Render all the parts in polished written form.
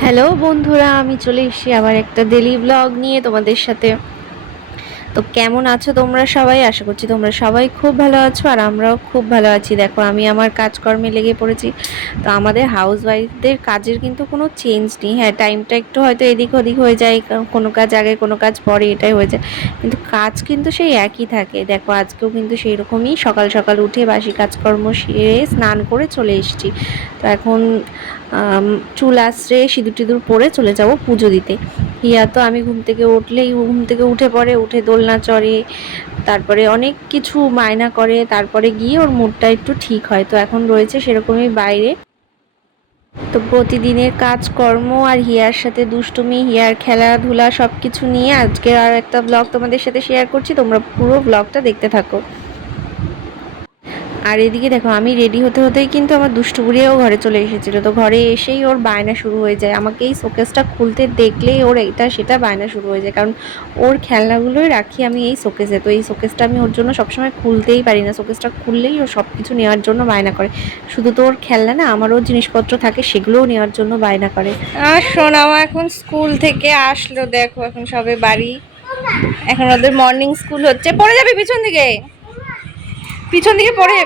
Hello বন্ধুরা, আমি চলে এসেছি আবার একটা ডেলি ব্লগ নিয়ে তোমাদের সাথে। তো কেমন আছো তোমরা সবাই? আশা করছি তোমরা সবাই খুব ভালো আছো, আর আমরাও খুব ভালো আছি। দেখো, আমি আমার কাজকর্মে লেগে পড়েছি। তো আমাদের হাউস ওয়াইফদের কাজের কিন্তু কোনো চেঞ্জ নেই। হ্যাঁ, টাইমটা একটু হয়তো এদিক ওদিক হয়ে যায়, কোনো কাজ আগে কোনো কাজ পরে, এটাই হয়ে যায়, কিন্তু কাজ কিন্তু সেই একই থাকে। দেখো, আজকেও কিন্তু সেই রকমই সকাল সকাল উঠে বাসি কাজকর্ম সেরে স্নান করে চলে এসেছি। তো এখন চুল আঁচড়ে সিঁদুর টিঁদুর পরে চলে যাব পুজো দিতে। হিয়া তো আমি ঘুম থেকে উঠলেই ঘুম থেকে উঠে পড়ে, উঠে দোলনা চড়ে, তারপরে অনেক কিছু মায়না করে, তারপরে গিয়ে ওর মুডটা একটু ঠিক হয়। তো এখন রয়েছে সেরকমই বাইরে। তো প্রতিদিনের কাজকর্ম আর হিয়ার সাথে দুষ্টুমি, হিয়ার খেলাধুলা সব কিছু নিয়ে আজকে আর একটা ব্লগ তোমাদের সাথে শেয়ার করছি। তোমরা পুরো ব্লগটা দেখতে থাকো। আর এদিকে দেখো, আমি রেডি হতে হতেই কিন্তু আমার দুষ্টু বুড়িয়াও ঘরে চলে এসেছিলো। তো ঘরে এসেই ওর বায়না শুরু হয়ে যায়, আমাকে এই শোকেসটা খুলতে দেখলেই ওর এটা সেটা বায়না শুরু হয়ে যায়, কারণ ওর খেলনাগুলোই রাখি আমি এই শোকেসে। তো এই শোকেসটা আমি ওর জন্য সবসময় খুলতেই পারি না, শোকেসটা খুললেই ও সব কিছু নেওয়ার জন্য বায়না করে। শুধু তো ওর খেলনা না, আমারও জিনিসপত্র থাকে, সেগুলোও নেওয়ার জন্য বায়না করে। আর সোনামা এখন স্কুল থেকে আসলো, দেখো এখন সবে বাড়ি। এখন ওদের মর্নিং স্কুল হচ্ছে। পড়ে যাবে পিছন দিকে, পিছন দিকে পড়ে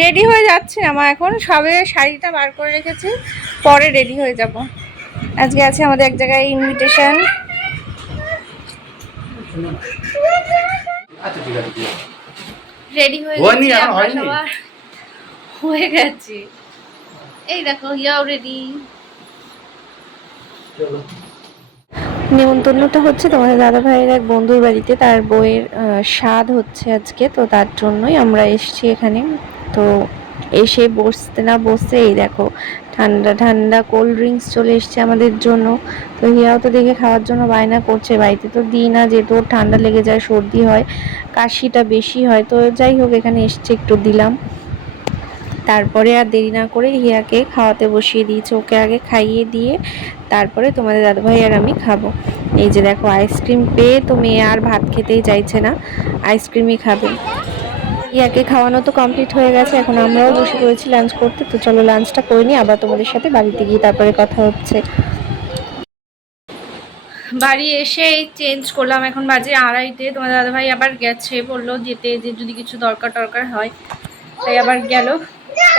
রেডি হয়ে যাচ্ছে। আমার এখন সবে শাড়িটা বার করে রেখেছি, পরে রেডি হয়ে যাব। আজকে আছে আমাদের এক জায়গায় ইনভিটেশন। রেডি হয়ে গেছি আমরা সবার, হয়ে গেছে। এই দেখো, ইয়াও রেডি। নেমন্তন্নটা হচ্ছে তোমাদের দাদা ভাইয়ের এক বন্ধুর বাড়িতে, তার বউয়ের স্বাদ হচ্ছে আজকে, তো তার জন্যই আমরা এসেছি এখানে। তো এসে বসতে না বসতে এই দেখো, ঠান্ডা ঠান্ডা কোল্ড ড্রিঙ্কস চলে এসছে আমাদের জন্য। তো হিয়াও তো দেখে খাওয়ার জন্য বায়না করছে। বাড়িতে তো দিই না, যেহেতু ওর ঠান্ডা লেগে যায়, সর্দি হয়, কাশিটা বেশি হয়। তো যাই হোক, এখানে এসছে একটু দিলাম। তারপরে আর দেরি না করে হিয়াকে খাওয়াতে বসিয়ে দিয়েছে। ওকে আগে খাইয়ে দিয়ে তারপরে তোমাদের দাদাভাই আর আমি খাবো। এই যে দেখো, আইসক্রিম পেয়ে তো মেয়ে আর ভাত খেতেই চাইছে না, আইসক্রিমই খাবে। হিয়াকে খাওয়ানো তো কমপ্লিট হয়ে গেছে, এখন আমরাও বসে পড়েছি লাঞ্চ করতে। তো চলো লাঞ্চটা করে নিই, আবার তোমাদের সাথে বাড়িতে গিয়ে তারপরে কথা হচ্ছে। বাড়ি এসে চেঞ্জ করলাম, এখন বাজে 2:30। তোমার দাদাভাই আবার গেছে, বললো যেতে, যে যদি কিছু দরকার টরকার হয়, তাই আবার গেল।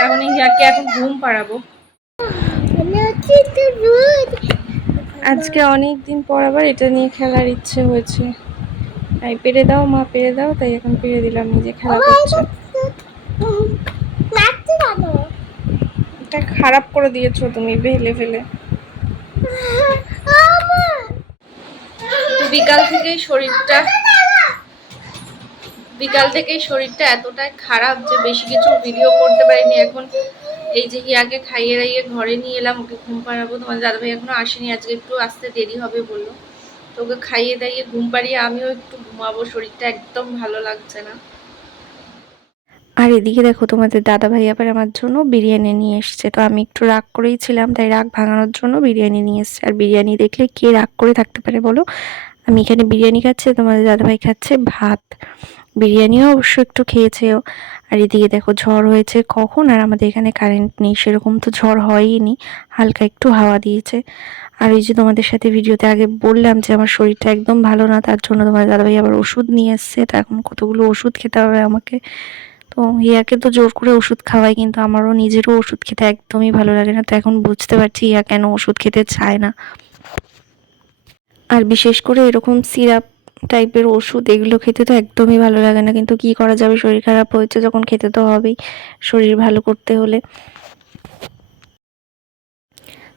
এখন হিয়াকে এখন ঘুম পাড়াবো। আজকে অনেক দিন পর আবার এটা নিয়ে খেলার ইচ্ছে হয়েছে, তাই পেরে দাও মা, পেরে দাও, তাই এখন পেরে দিলাম, নিজে খেলা করছে। এটা খারাপ করে দিয়েছো তুমি ফেলে ফেলে। বিকাল থেকেই শরীরটা এতটাই খারাপ যে বেশি কিছু ভিডিও করতে পারিনি। এখন এই যে হিয়াকে খাইয়ে দাইয়ে ঘরে নিয়ে এলাম, ওকে ঘুম পাড়াবো। তোমার দাদাভাই এখনো আসেনি, আজকে একটু আসতে দেরি হবে বললো। তো ওকে খাইয়ে দাইয়ে ঘুম পাড়িয়ে আমিও একটু ঘুমাবো, শরীরটা একদম ভালো লাগছে না। আর এদিকে দেখো, তোমাদের দাদা ভাই আবার আমার জন্য বিরিয়ানি নিয়ে এসছে। তো আমি একটু রাগ করেই ছিলাম, তাই রাগ ভাঙানোর জন্য বিরিয়ানি নিয়ে এসছে। আর বিরিয়ানি দেখলে কে রাগ করে থাকতে পারে বলো? আমি এখানে বিরিয়ানি খাচ্ছি, তোমাদের দাদা ভাই খাচ্ছে ভাত। বিরিয়ানিও অবশ্য একটু খেয়েছেও। আর এদিকে দেখো, ঝড় হয়েছে কখন, আর আমাদের এখানে কারেন্ট নেই, সেরকম তো ঝড় হয়নি, হালকা একটু হাওয়া দিয়েছে। আর এই যে তোমাদের সাথে ভিডিওতে আগে বললাম যে আমার শরীরটা একদম ভালো না, তার জন্য তোমার দাদাভাই আবার ওষুধ নিয়ে এসছে। তো এখন কতগুলো ওষুধ খেতে হবে আমাকে। তো ইয়াকে তো জোর করে ওষুধ খাওয়াই, কিন্তু আমারও নিজেরও ওষুধ খেতে একদমই ভালো লাগে না। তো এখন বুঝতে পারছি ইয়া কেন ওষুধ খেতে চায় না। আর বিশেষ করে এরকম সিরাপ টাইপের ওষুধ, এগুলো খেতে তো একদমই ভালো লাগে না, কিন্তু কি করা যাবে, শরীর খারাপ হয়েছে যখন খেতে তো হবেই, শরীর ভালো করতে হলে।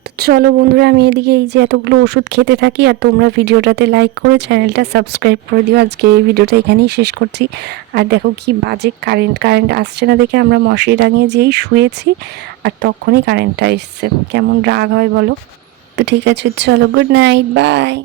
তো চলো বন্ধুরা, আমি এদিকে এই যে এতগুলো ওষুধ খেতে থাকি, আর তোমরা ভিডিওটাতে লাইক করে চ্যানেলটা সাবস্ক্রাইব করে দিও। আজকে এই ভিডিওটা এখানেই শেষ করছি। আর দেখো কি বাজে কারেন্ট আসছে না দেখে আমরা মশারি টাঙিয়ে যেই শুয়েছি, আর তখনই কারেন্টটা এসছে, কেমন রাগ হয় বলো। তো ঠিক আছে, চলো, গুড নাইট, বাই।